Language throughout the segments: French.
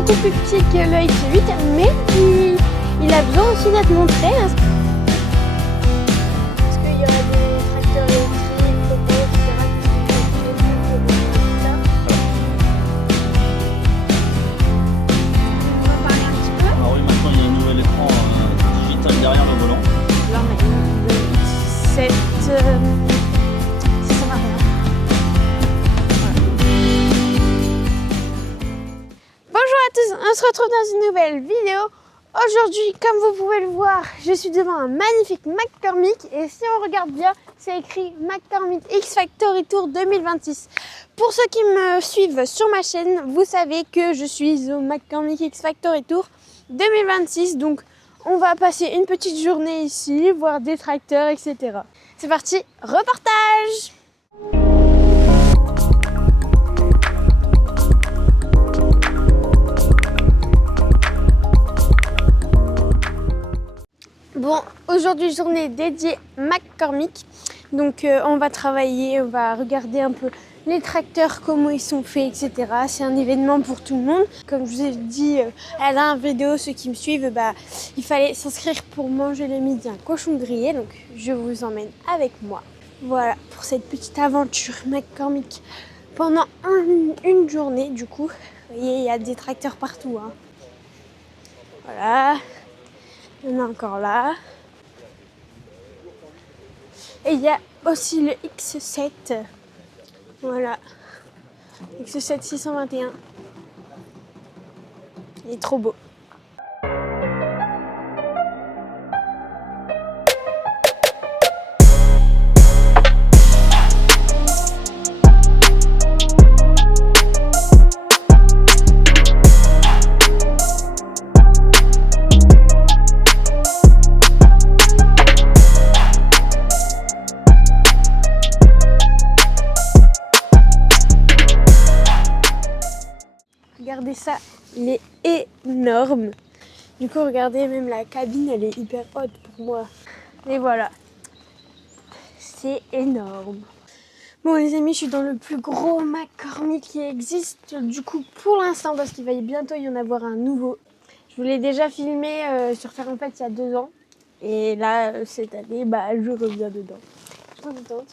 beaucoup plus petit que le X8, mais il a besoin aussi d'être montré. Est-ce qu'il y aura des tracteurs électriques, etc. On va parler un petit peu. Alors oui, maintenant il y a un nouvel écran digital derrière le volant. Là on a le X7 621. Bonjour à tous, on se retrouve dans une nouvelle vidéo. Aujourd'hui, comme vous pouvez le voir, je suis devant un magnifique McCormick et si on regarde bien, c'est écrit McCormick X Factory Tour 2026. Pour ceux qui me suivent sur ma chaîne, vous savez que je suis au McCormick X Factory Tour 2026. Donc, on va passer une petite journée ici, voir des tracteurs, etc. C'est parti, reportage! Bon, aujourd'hui journée dédiée McCormick, donc on va travailler, on va regarder un peu les tracteurs, comment ils sont faits, etc. C'est un événement pour tout le monde. Comme je vous ai dit à la vidéo, ceux qui me suivent, il fallait s'inscrire pour manger le midi un cochon grillé, donc je vous emmène avec moi. Voilà, pour cette petite aventure McCormick pendant une journée du coup. Vous voyez, il y a des tracteurs partout, hein. Voilà. Il y en a encore là. Et il y a aussi le X7. Voilà. X7 621. Il est trop beau. Regardez ça, il est énorme. Du coup, regardez, même la cabine, elle est hyper haute pour moi. Et voilà, c'est énorme. Bon les amis, je suis dans le plus gros McCormick qui existe. Du coup, pour l'instant, parce qu'il va bientôt y en avoir un nouveau. Je vous l'ai déjà filmé sur Faire en Fête il y a 2 ans. Et là, cette année, je reviens dedans. Je suis trop contente.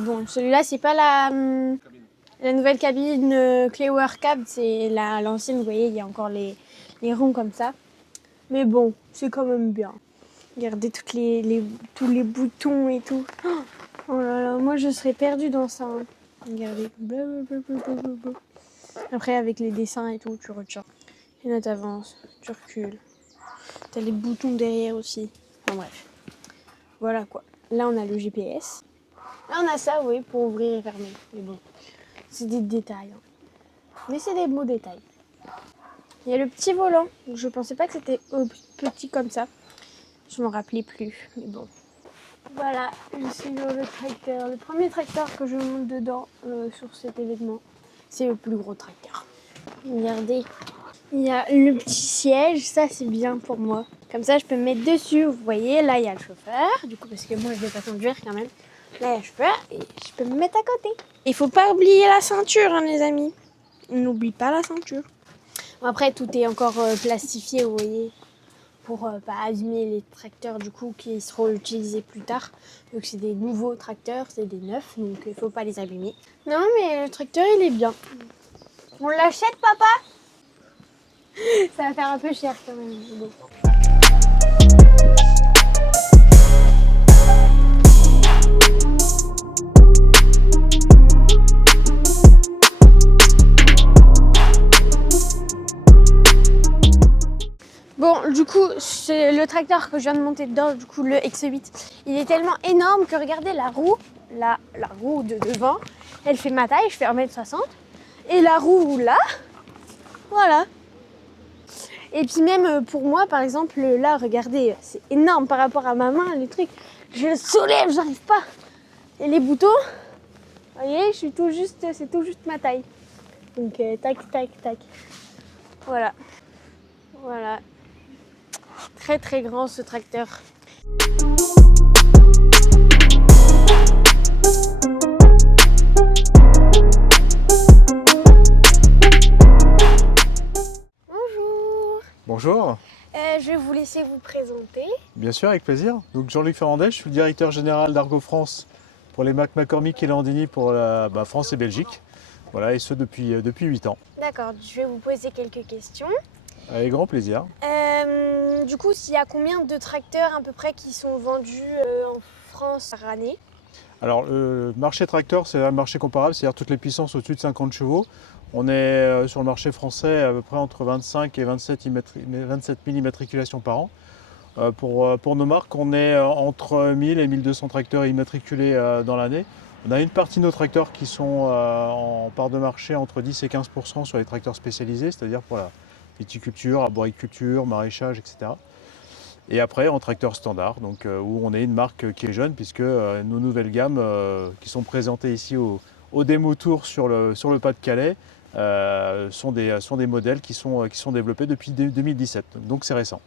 Bon, celui-là, c'est pas la nouvelle cabine Clearwater Cab, c'est l'ancienne, vous voyez, il y a encore les ronds comme ça. Mais bon, c'est quand même bien. Regardez tous les boutons et tout. Oh là là, moi je serais perdue dans ça. Hein. Regardez. Blablabla. Après, avec les dessins et tout, tu retiens. Et là, t'avances, tu recules. T'as les boutons derrière aussi. Enfin bref. Voilà quoi. Là, on a le GPS. Là, on a ça, oui, pour ouvrir et fermer. Mais bon. C'est des détails, hein. Mais c'est des beaux détails. Il y a le petit volant. Je pensais pas que c'était petit comme ça. Je m'en rappelais plus, mais bon. Voilà, je suis dans le tracteur. Le premier tracteur que je monte dedans sur cet événement, c'est le plus gros tracteur. Regardez, il y a le petit siège. Ça, c'est bien pour moi. Comme ça, je peux me mettre dessus. Vous voyez, là, il y a le chauffeur. Du coup, parce que moi, je vais pas conduire quand même. Là, il y a le chauffeur et je peux me mettre à côté. Il faut pas oublier la ceinture, hein, les amis. On n'oublie pas la ceinture. Bon, après, tout est encore plastifié, vous voyez, pour pas abîmer les tracteurs du coup qui seront utilisés plus tard. Donc c'est des nouveaux tracteurs, c'est des neufs, donc il faut pas les abîmer. Non, mais le tracteur, il est bien. On l'achète, papa? Ça va faire un peu cher quand même. Bon. Bon, du coup, c'est le tracteur que je viens de monter dedans, du coup le X8, il est tellement énorme que regardez la roue de devant, elle fait ma taille, je fais 1m60. Et la roue là, voilà. Et puis même pour moi, par exemple, là, regardez, c'est énorme par rapport à ma main, les trucs. Je le soulève, j'arrive pas. Et les boutons, vous voyez, c'est tout juste ma taille. Donc tac, tac, tac. Voilà. Voilà. Très très grand ce tracteur. Bonjour. Je vais vous laisser vous présenter. Bien sûr, avec plaisir. Donc Jean-Luc Fernandez, je suis le directeur général d'Argo France pour les Mac McCormick et Landini pour la France et Belgique. Voilà, et ce depuis 8 ans. D'accord, je vais vous poser quelques questions. Avec grand plaisir. Du coup, il y a combien de tracteurs à peu près qui sont vendus en France par année? Alors, le marché tracteur, c'est un marché comparable, c'est-à-dire toutes les puissances au-dessus de 50 chevaux. On est sur le marché français à peu près entre 25 et 27 000 immatriculations par an. Pour nos marques, on est entre 1000 et 1200 tracteurs immatriculés dans l'année. On a une partie de nos tracteurs qui sont en part de marché entre 10 et 15% sur les tracteurs spécialisés, c'est-à-dire pour la viticulture, arboriculture, maraîchage, etc. Et après en tracteur standard, donc, où on est une marque qui est jeune, puisque nos nouvelles gammes qui sont présentées ici au Démo Tour sur le Pas-de-Calais sont des modèles qui sont développés depuis 2017, donc c'est récent.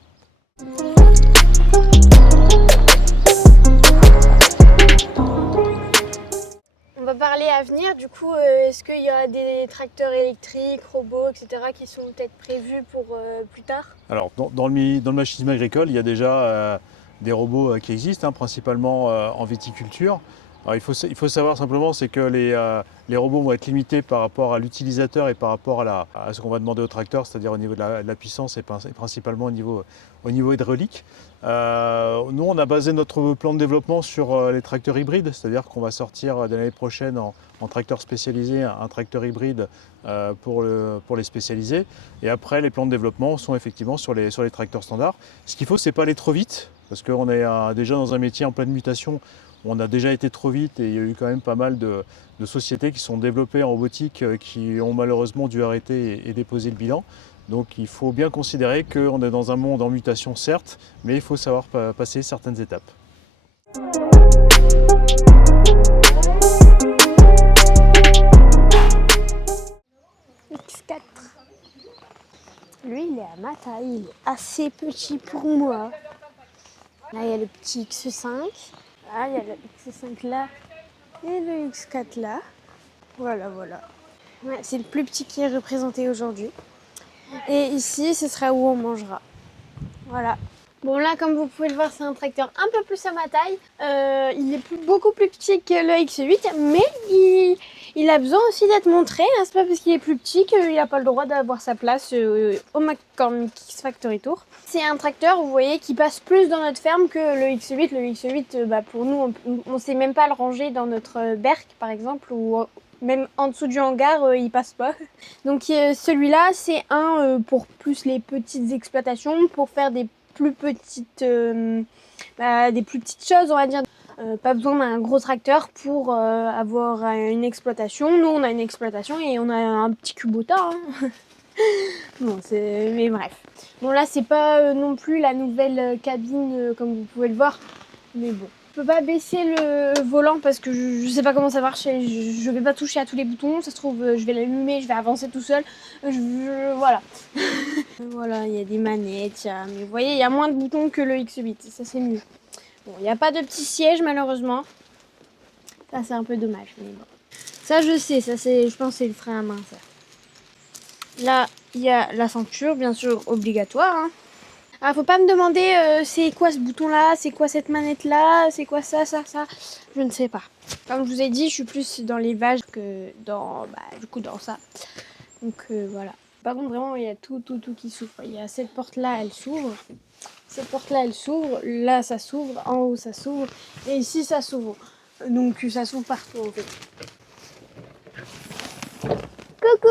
On va parler à venir, du coup, est-ce qu'il y a des tracteurs électriques, robots, etc. qui sont peut-être prévus pour plus tard? Alors, dans le machinisme agricole, il y a déjà des robots qui existent, principalement en viticulture. Alors, il faut savoir simplement, c'est que les robots vont être limités par rapport à l'utilisateur et par rapport à ce qu'on va demander au tracteur, c'est-à-dire au niveau de la puissance et principalement au niveau hydraulique. Nous, on a basé notre plan de développement sur les tracteurs hybrides, c'est-à-dire qu'on va sortir dès l'année prochaine en tracteur spécialisé un tracteur hybride pour les spécialisés. Et après, les plans de développement sont effectivement sur les tracteurs standards. Ce qu'il faut, c'est pas aller trop vite, parce qu'on est déjà dans un métier en pleine mutation. On a déjà été trop vite et il y a eu quand même pas mal de sociétés qui sont développées en robotique qui ont malheureusement dû arrêter et déposer le bilan. Donc il faut bien considérer qu'on est dans un monde en mutation certes, mais il faut savoir passer certaines étapes. X4. Lui, il est à ma taille, il est assez petit pour moi. Là, il y a le petit X5. Là, il y a le X5 là et le X4 là. Voilà. Ouais, c'est le plus petit qui est représenté aujourd'hui. Et ici, ce sera où on mangera. Voilà. Bon, là, comme vous pouvez le voir, c'est un tracteur un peu plus à ma taille. Il est beaucoup plus petit que le X8, mais il a besoin aussi d'être montré. Hein. C'est pas parce qu'il est plus petit qu'il n'a pas le droit d'avoir sa place au McCormick X Factory Tour. C'est un tracteur, vous voyez, qui passe plus dans notre ferme que le X8. Le X8, pour nous, on ne sait même pas le ranger dans notre berque, par exemple, ou même en dessous du hangar, il passe pas. Donc celui-là, c'est pour plus les petites exploitations, pour faire des plus petites choses, on va dire. Pas besoin d'un gros tracteur pour avoir une exploitation. Nous, on a une exploitation et on a un petit Kubota. Hein. Bon, mais bref. Bon, là, c'est pas non plus la nouvelle cabine comme vous pouvez le voir. Mais bon. Je peux pas baisser le volant parce que je sais pas comment ça marche. Je vais pas toucher à tous les boutons. Ça se trouve, je vais l'allumer, je vais avancer tout seul. Voilà. Voilà, il y a des manettes. Mais vous voyez, il y a moins de boutons que le X8. Ça, c'est mieux. Bon, il n'y a pas de petit siège malheureusement. Ça, c'est un peu dommage. Mais bon. Ça, je sais. Ça, je pense que c'est le frein à main, ça. Là, il y a la ceinture, bien sûr, obligatoire. Hein. Alors, faut pas me demander c'est quoi ce bouton-là, c'est quoi cette manette-là, c'est quoi ça. Je ne sais pas. Comme je vous ai dit, je suis plus dans les vaches que dans ça. Donc voilà. Par contre, vraiment, il y a tout qui s'ouvre. Il y a cette porte-là, elle s'ouvre. Cette porte-là, elle s'ouvre. Là, ça s'ouvre. En haut, ça s'ouvre. Et ici, ça s'ouvre. Donc, ça s'ouvre partout, en fait. Coucou!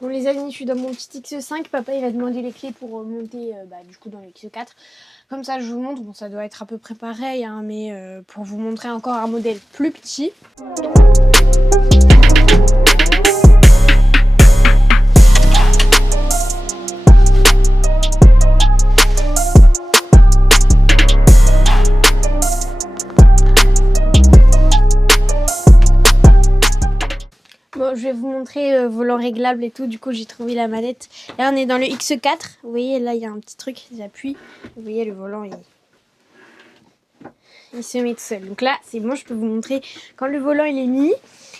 Bon, les amis, je suis dans mon petit X5. Papa, il va demander les clés pour monter, dans le X4. Comme ça, je vous montre. Bon, ça doit être à peu près pareil, hein, mais pour vous montrer encore un modèle plus petit. Bon, je vais vous montrer volant réglable et tout. Du coup, j'ai trouvé la manette. Là, on est dans le X4. Vous voyez, là, il y a un petit truc, j'appuie. Vous voyez, le volant, il se met tout seul. Donc là, c'est bon, je peux vous montrer quand le volant il est mis.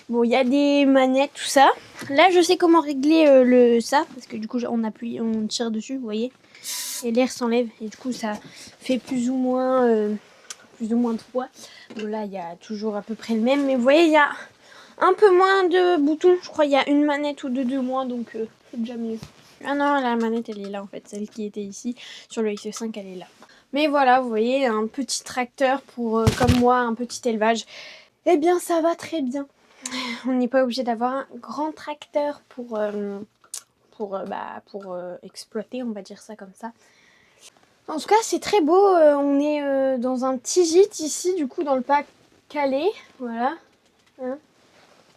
Bon, il y a des manettes, tout ça. Là, je sais comment régler ça, parce que du coup, on appuie, on tire dessus, vous voyez. Et l'air s'enlève, et du coup, ça fait plus ou moins de poids. Bon, là, il y a toujours à peu près le même, mais vous voyez, il y a un peu moins de boutons. Je crois qu'il y a une manette ou deux de moins, donc c'est déjà mieux. Ah non, la manette, elle est là, en fait. Celle qui était ici, sur le X5, elle est là. Mais voilà, vous voyez, un petit tracteur pour, comme moi, un petit élevage. Eh bien, ça va très bien. On n'est pas obligé d'avoir un grand tracteur pour exploiter, on va dire ça comme ça. En tout cas, c'est très beau. On est dans un petit gîte ici, du coup, dans le Pas-Calais. Voilà. Hein,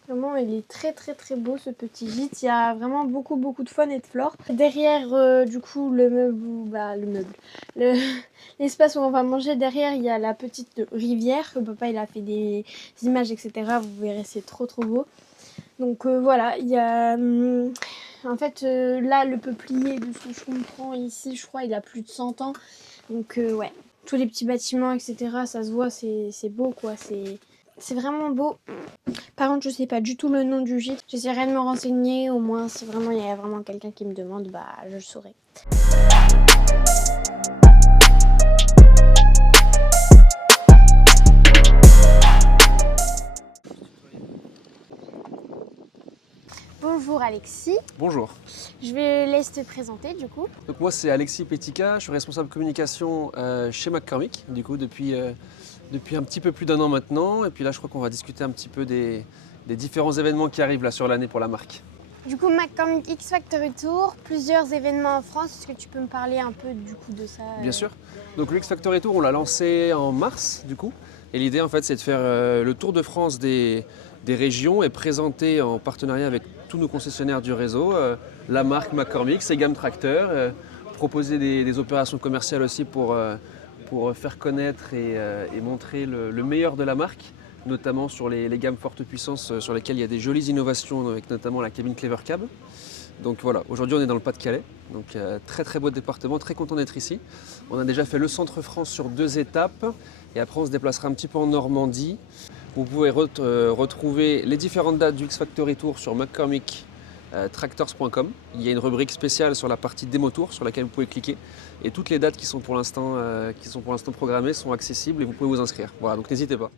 vraiment, il est très très très beau ce petit gîte. Il y a vraiment beaucoup de faune et de flore. Derrière, du coup, l'espace où on va manger, derrière, il y a la petite rivière que papa il a fait des images, etc. Vous verrez, c'est trop beau. Donc voilà, il y a... en fait, là, le peuplier, de ce que je comprends ici, je crois, il a plus de 100 ans. Donc ouais, tous les petits bâtiments, etc., ça se voit, c'est beau, quoi. C'est vraiment beau. Par contre, je sais pas du tout le nom du gîte. J'essaierai de me renseigner, au moins, si vraiment il y a vraiment quelqu'un qui me demande, bah, je le saurai. Bonjour Alexis. Bonjour. Je vais laisser te présenter du coup. Donc moi c'est Alexis Petica, je suis responsable communication chez McCormick du coup depuis un petit peu plus d'un an maintenant. Et puis là je crois qu'on va discuter un petit peu des différents événements qui arrivent là sur l'année pour la marque. Du coup McCormick X Factory Tour, plusieurs événements en France. Est-ce que tu peux me parler un peu du coup de ça Bien sûr. Donc le X Factory Tour on l'a lancé en mars du coup. Et l'idée en fait c'est de faire le tour de France des régions et présenter en partenariat avec tous nos concessionnaires du réseau la marque McCormick, ses gammes tracteurs, proposer des opérations commerciales aussi pour faire connaître et montrer le meilleur de la marque, notamment sur les gammes forte puissance sur lesquelles il y a des jolies innovations avec notamment la cabine Clever Cab. Donc voilà, aujourd'hui on est dans le Pas-de-Calais, donc très beau département, très content d'être ici. On a déjà fait le centre France sur 2 étapes et après on se déplacera un petit peu en Normandie. Vous pouvez retrouver les différentes dates du X Factory Tour sur McCormick-Tractors.com. Il y a une rubrique spéciale sur la partie démo tour sur laquelle vous pouvez cliquer et toutes les dates qui sont pour l'instant programmées sont accessibles et vous pouvez vous inscrire. Voilà, donc n'hésitez pas.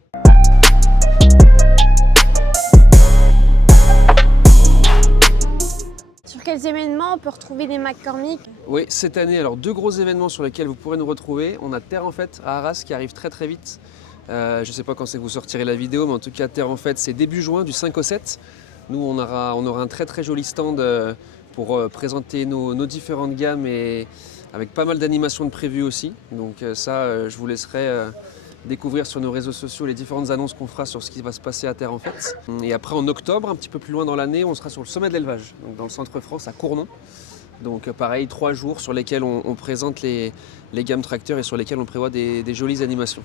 Sur quels événements on peut retrouver des McCormick? Oui, cette année, alors 2 gros événements sur lesquels vous pourrez nous retrouver. On a Terre en Fête à Arras qui arrive très vite. Je ne sais pas quand c'est que vous sortirez la vidéo, mais en tout cas Terre en Fête c'est début juin du 5 au 7. Nous on aura un très joli stand pour présenter nos différentes gammes et avec pas mal d'animations de prévues aussi. Donc ça je vous laisserai découvrir sur nos réseaux sociaux les différentes annonces qu'on fera sur ce qui va se passer à Terre en Fête. Et après en octobre, un petit peu plus loin dans l'année, on sera sur le sommet de l'élevage, donc dans le centre France à Cournon. Donc pareil, 3 jours sur lesquels on présente les gammes tracteurs et sur lesquels on prévoit des jolies animations.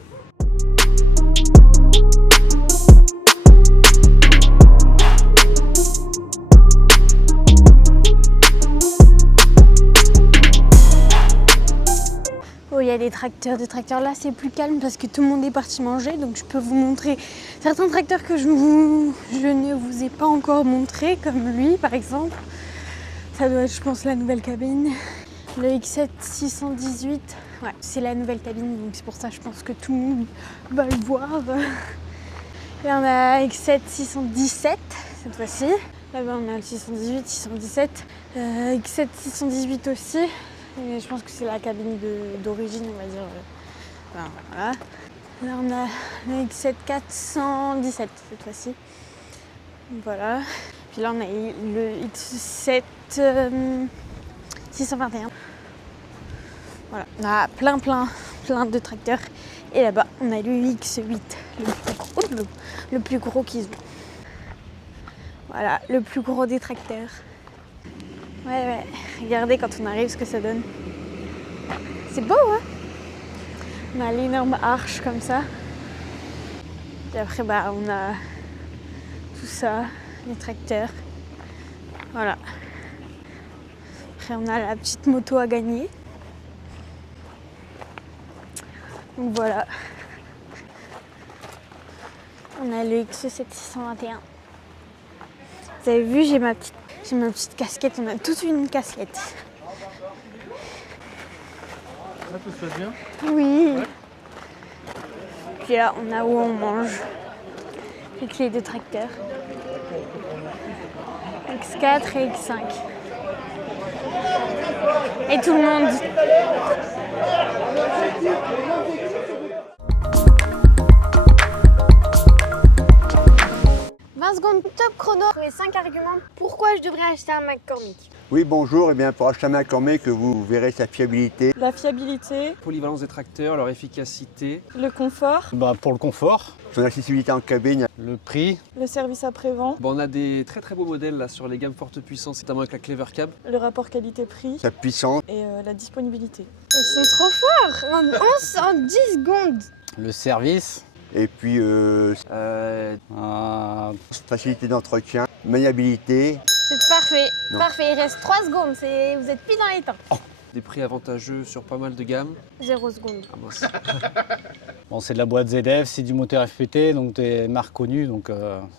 Oh, il y a des tracteurs. Là, c'est plus calme parce que tout le monde est parti manger. Donc, je peux vous montrer certains tracteurs que je ne vous ai pas encore montré, comme lui, par exemple. Ça doit être, je pense, la nouvelle cabine. Le X7 618. Ouais, c'est la nouvelle cabine. Donc, c'est pour ça, je pense que tout le monde va le voir. Là, on a X7 617 cette fois-ci. Là-bas, on a le 618, 617. X7 618 aussi. Et je pense que c'est la cabine d'origine, on va dire. Enfin, voilà. Là, on a le X7 417 cette fois-ci. Voilà. Puis là, on a le X7 621. Voilà. On a plein de tracteurs. Et là-bas, on a le X8, le plus gros qu'ils ont. Voilà, le plus gros des tracteurs. Ouais, regardez quand on arrive ce que ça donne. C'est beau, hein? On a l'énorme arche comme ça. Et après, bah, on a tout ça, les tracteurs. Voilà. Après, on a la petite moto à gagner. Donc voilà. On a le XE721. Vous avez vu, j'ai ma petite casquette. On a tous une casquette. Là, tout se passe bien. Oui. Puis là, on a où on mange. Les clés de tracteur. X4 et X5. Et tout le monde. Secondes top chrono. Les 5 arguments pourquoi je devrais acheter un McCormick. Oui, bonjour. Eh bien, pour acheter un McCormick, vous verrez sa fiabilité. La fiabilité, Polyvalence des tracteurs, leur efficacité. le confort, Pour le confort, Son accessibilité en cabine. le prix, le service après-vent, Bon, on a des très très beaux modèles là sur les gammes forte puissance, notamment avec la Clever Cab. le rapport qualité-prix Sa puissance. et la disponibilité. Ils sont trop forts en 10 secondes. le service, Et puis, facilité d'entretien, maniabilité. C'est parfait. Non. Parfait. Il reste 3 secondes. Vous êtes pile dans les temps. Des prix avantageux sur pas mal de gammes. 0 secondes. Ah, mince. Bon, c'est de la boîte ZF, c'est du moteur FPT, donc des marques connues, donc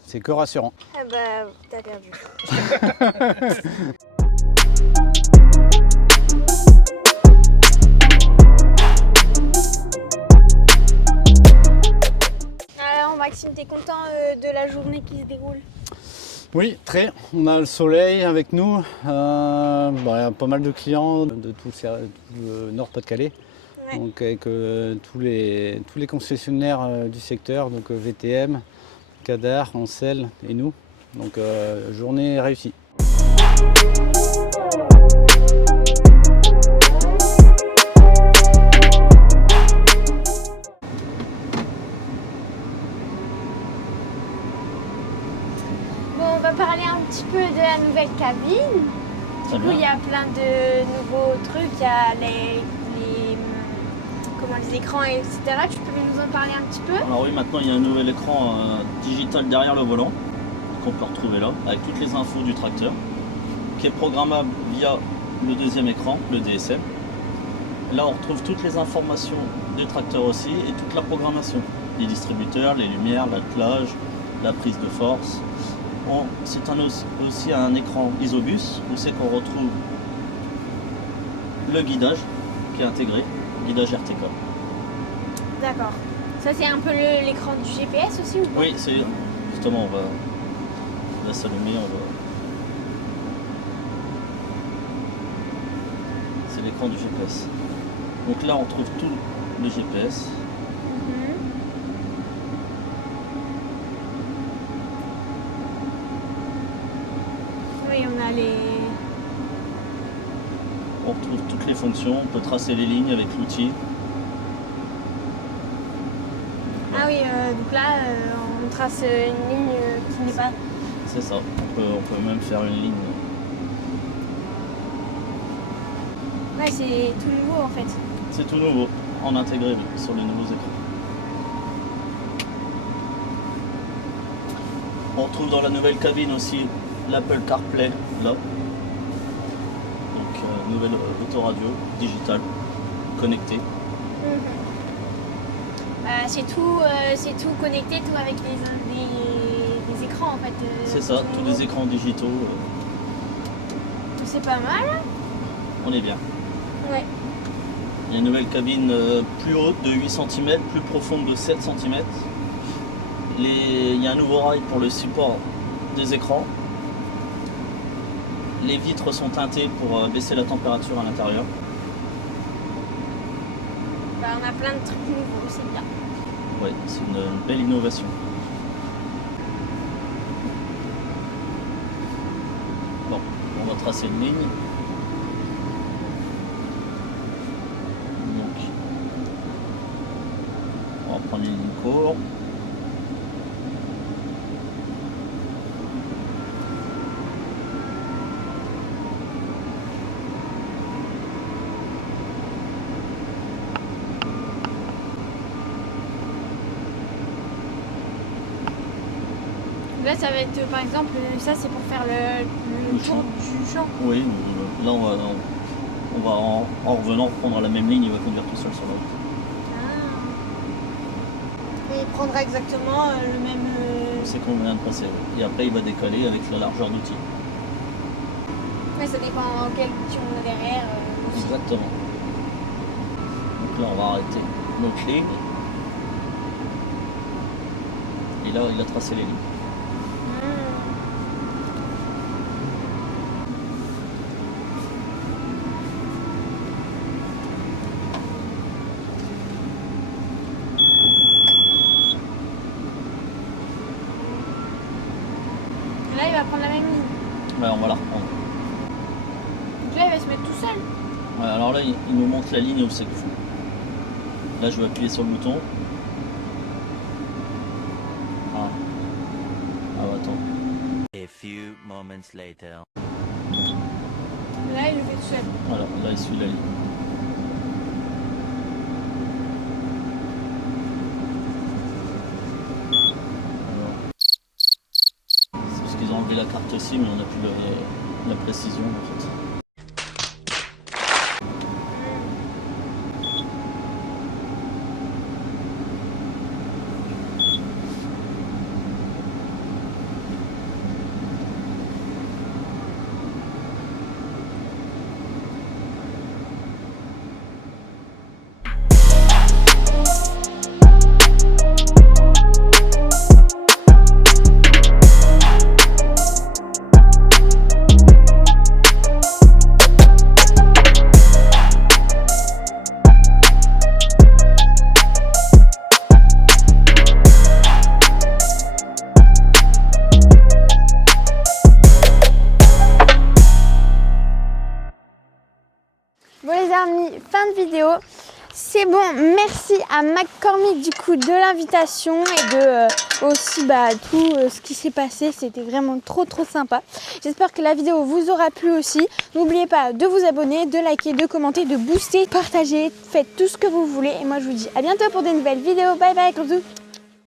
c'est que rassurant. Ah bah, t'as perdu. Alors Maxime, t'es content de la journée qui se déroule? Oui, très. On a le soleil avec nous. Il y a pas mal de clients de tout le Nord-Pas-de-Calais. Ouais. Donc avec tous les concessionnaires du secteur, donc VTM, Cadar, Ancel et nous. Donc journée réussie. Bon, on va parler un petit peu de la nouvelle cabine. Très Du coup, il y bien. a plein de nouveaux trucs. Il y a les écrans, etc. Tu peux nous en parler un petit peu? Alors oui, maintenant il y a un nouvel écran digital derrière le volant qu'on peut retrouver là, avec toutes les infos du tracteur, qui est programmable via le deuxième écran, le DSM. Là, on retrouve toutes les informations des tracteurs aussi et toute la programmation, les distributeurs, les lumières, l'attelage, la prise de force. C'est aussi un écran Isobus où c'est qu'on retrouve le guidage qui est intégré, guidage RTK. D'accord. Ça, c'est un peu l'écran du GPS aussi ou pas? Oui, c'est justement, on va s'allumer, c'est l'écran du GPS. Donc là, on trouve tout le GPS. Mhm. Oui, on a les... On retrouve toutes les fonctions, on peut tracer les lignes avec l'outil. Ah oui, donc là, on trace une ligne qui n'est pas... C'est ça, on peut même faire une ligne. Ouais, c'est tout nouveau en fait. C'est tout nouveau, en intégré sur les nouveaux écrans. On retrouve dans la nouvelle cabine aussi l'Apple CarPlay, là. Donc, nouvelle autoradio digitale, connectée. C'est tout connecté, tout avec les écrans en fait. C'est ça, tous les écrans digitaux, C'est pas mal. on est bien. Ouais. Il y a une nouvelle cabine plus haute de 8 cm, plus profonde de 7 cm. Il y a un nouveau rail pour le support des écrans. Les vitres sont teintées pour baisser la température à l'intérieur. Bah, on a plein de trucs nouveaux, c'est bien. Ouais, c'est une belle innovation. Bon, on va tracer une ligne. Donc, on va prendre une ligne courte. Là, ça va être par exemple, ça c'est pour faire le Le tour champ. du champ. Oui, là on va en revenant prendre la même ligne, il va conduire tout seul sur la route. Ah. Et prendra exactement le même... C'est qu'on vient de passer. Et après, il va décoller avec la largeur d'outil. Mais ça dépend quel outil on a derrière. Aussi. Exactement. Donc là, on va arrêter notre ligne. Et là, il a tracé les lignes. Là, il va prendre la même ligne. Ouais, on va la reprendre. Donc là, il va se mettre tout seul. Ouais, alors là, il nous montre la ligne où c'est qu'il faut. Là, je vais appuyer sur le bouton. Ah. Ah, attends. A few moments later. Là, il le fait tout seul. Voilà, là, il suit la ligne. C'est parce qu'ils ont enlevé la carte aussi, mais on n'a plus la précision en fait. Bon les amis, fin de vidéo. C'est bon, merci à McCormick du coup de l'invitation et de aussi tout ce qui s'est passé. C'était vraiment trop sympa. J'espère que la vidéo vous aura plu aussi. N'oubliez pas de vous abonner, de liker, de commenter, de booster, partager. Faites tout ce que vous voulez. Et moi je vous dis à bientôt pour des nouvelles vidéos. Bye bye, gros bisous.